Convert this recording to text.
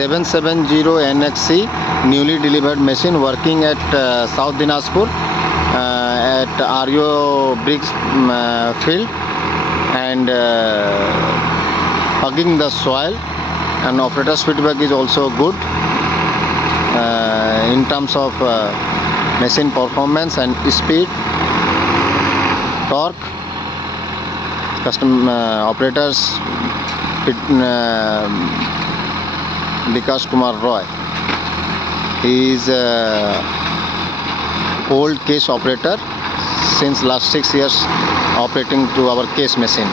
770 NXC newly delivered machine working at South Dinajpur at RO Bricks field and hugging the soil, and operator's feedback is also good in terms of machine performance and speed, torque. Custom operators Vikas Kumar Roy. He is old case operator since last 6 years operating to our case machine.